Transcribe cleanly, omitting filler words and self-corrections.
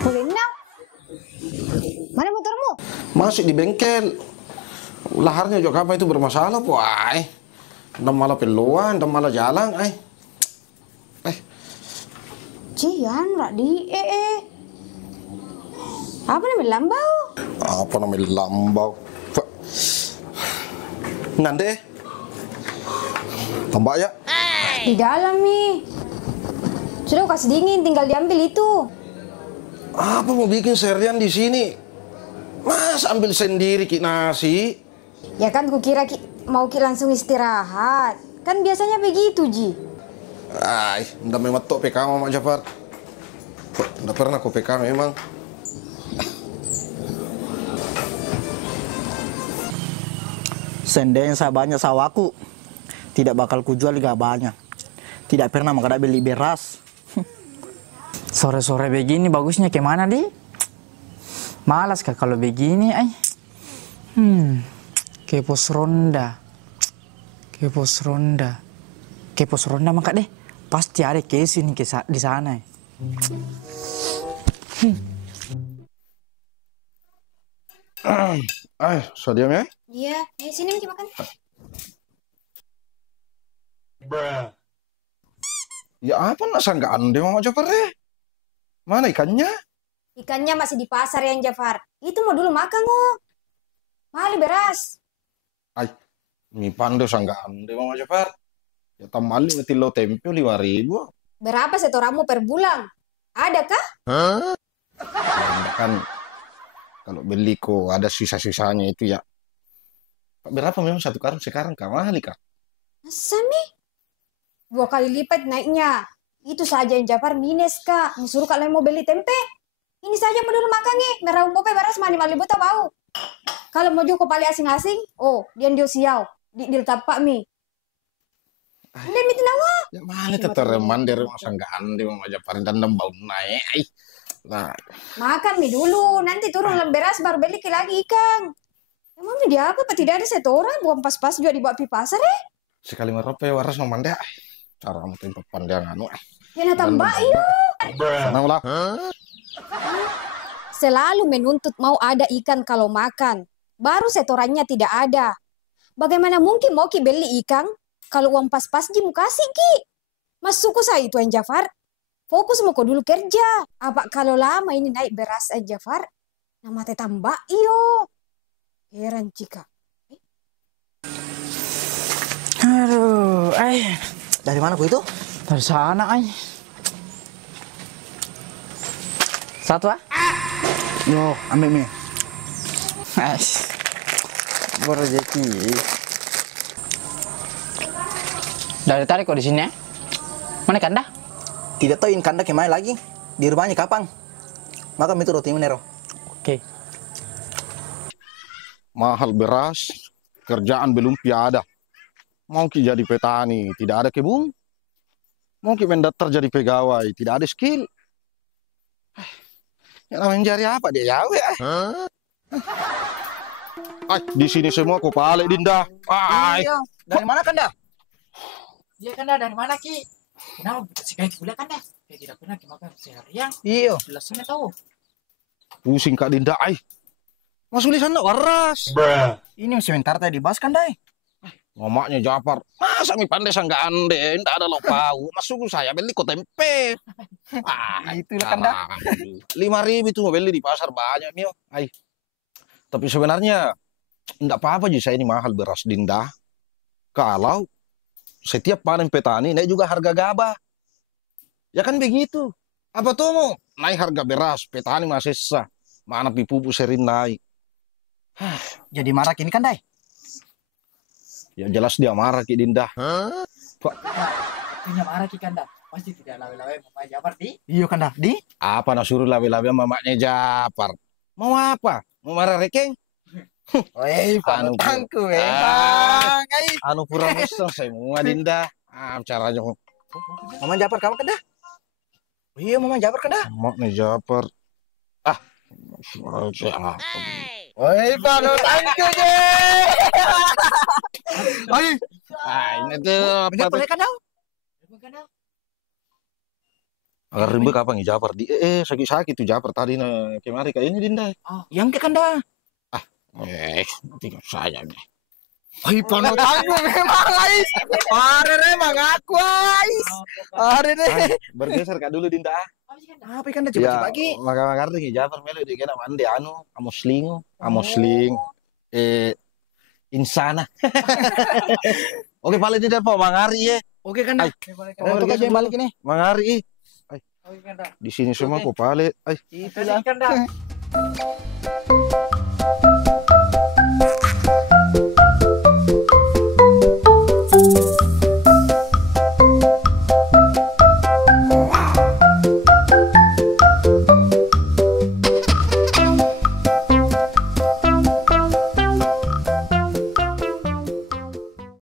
Bolehnya? Mana motormu? Masih di bengkel. Laharnya juga apa itu bermasalah, boy. Ndak malah peluan, ndak malah jalan, Cian, rak di Apa namanya lambau? Apa namanya lambau? Nande. Tambah ya? Di dalam nih. Sudah aku kasih dingin, tinggal diambil itu. Apa mau bikin serian di sini? Mas ambil sendiri ki nasi. Ya kan kukira mau langsung istirahat. Kan biasanya begitu, Ji. Ndak memetok PK Mak Jafar. Ndak pernah aku PK memang. Seandainya banyak sawaku, tidak bakal kujual juga banyak. Tidak pernah makanya beli beras. Sore-sore begini bagusnya kemana, Di? Malas kah kalau begini, ke pos ronda. Ke pos ronda. Ke pos ronda maka deh. Pasti ada case ini di sana. Sodium ya? Iya, sini Miki makan. Ya apa nak sangkaan dia Mak Jafar deh? Mana ikannya? Ikannya masih di pasar ya, Jafar. Itu mau dulu makan, oh. Mahal beras. Mi pandai sangkaan dia Mak Jafar. Ya tamali ngerti lo tempe 5.000. Berapa setoramu per bulan? Ada kah? Kan kalau beli kok ada sisa-sisanya itu ya. Berapa memang satu karung sekarang kak mahal kak? Masa nih? 2 kali lipat naiknya. Itu saja yang Jafar minus kak. Suruh kalian mau beli tempe. Ini saja mau dulu makan nih. Merah umpope beras mani mali buta bau. Kalau mau joko pali asing-asing, dia siau. Di tapak mi. Udah mitin awa. Ya mana tetereman dari rumah sanggaan di Mak Jafar dan bau naik. Nah. Makan mi dulu. Nanti turun beras baru beli lagi ikan. Emang dia apa? Tidak ada setoran. Buang pas-pas juga dibawa pi pasar Sekali merope waras memandai. Cara kamu tempat pandangan. Ya tambah yuk. Senang lah. Selalu menuntut mau ada ikan kalau makan. Baru setorannya tidak ada. Bagaimana mungkin mau Ki beli ikan kalau uang pas-pas Ji mau kasih Ki? Mas suku saya itu yang Jafar. Fokus mau kau dulu kerja. Apa kalau lama ini naik beras Jafar? Nama teh tambah iyo. Heran Cika. Aduh, Dari mana ku itu? dari sana, Satu, Yo, ambil mie. Berrezeki. Dari tadi kok di sini ya? Mana kanda? Tidak tahu kanda kemana lagi. Di rumahnya kapan? Makan itu roti Nero. Oke. Mahal beras, kerjaan belum ada. Mau Ki jadi petani, tidak ada kebun. Mau Ki mendaftar jadi pegawai, tidak ada skill. Ya namanya cari apa dia yawe? Di sini semua kau pale Dinda. Iya. Dari mana kanda? Iya kanda, dari mana Ki? Kenapa si kayak kuliah kanda? Kayak tidak pernah makan seharian. Iya. Jelasnya tahu. Pusing Kak Dinda, Mas tulisan waras. Ini sebentar tadi dibahas kanda. Ngomaknya Jafar, masa mi pandai sanggaan deh, tidak ada lo bau. Masuk saya beli kok tempe. Itulah kanda. 5.000 itu mau beli di pasar banyak Mio. Tapi sebenarnya tidak apa-apa sih saya ini mahal beras Dinda. Kalau setiap panen petani naik juga harga gabah. Ya kan begitu. Apa tuh mau naik harga beras, petani masih sah. Mana pupuk sering naik. Jadi marah kini kanda. Ya jelas dia marah Ki Dinda. Punya marah Ki kanda. Pasti tidak lawe-lawe Mama Jafar di. Iya kanda. Di? Apa nak suruh lawe-lawe mamanya Jafar? Mau apa? Mau marah rekeng? Woi, panutangku Ah. bang. Anu pura mesem semua Dinda. Caranya Mama Jafar kamu kanda? Iya Mama Jafar kanda. mamanya Jafar. Woi, panutangku je. Ay. Ini tuh apa tuh? Kan dau. Agar rimbe kapan ya Jafar di sakit-sakit tuh Jafar tadi na kemari kayak ini Dinda. Yang ke kanda. Tinggal saya nih. Ay, panutan mo memang, guys. Pare memang aku, guys. Pare deh. Bergeser kak dulu Dinda. Apa kan dah Ya, cepat lagi. maka nih Jafar melo di kena mande amosling. Insana. Oke, paling tidak po mangari ya. Oke kan dah. Untuk aja yang balik ini. Mangari. Di sini semua po palit. Itu kan dah.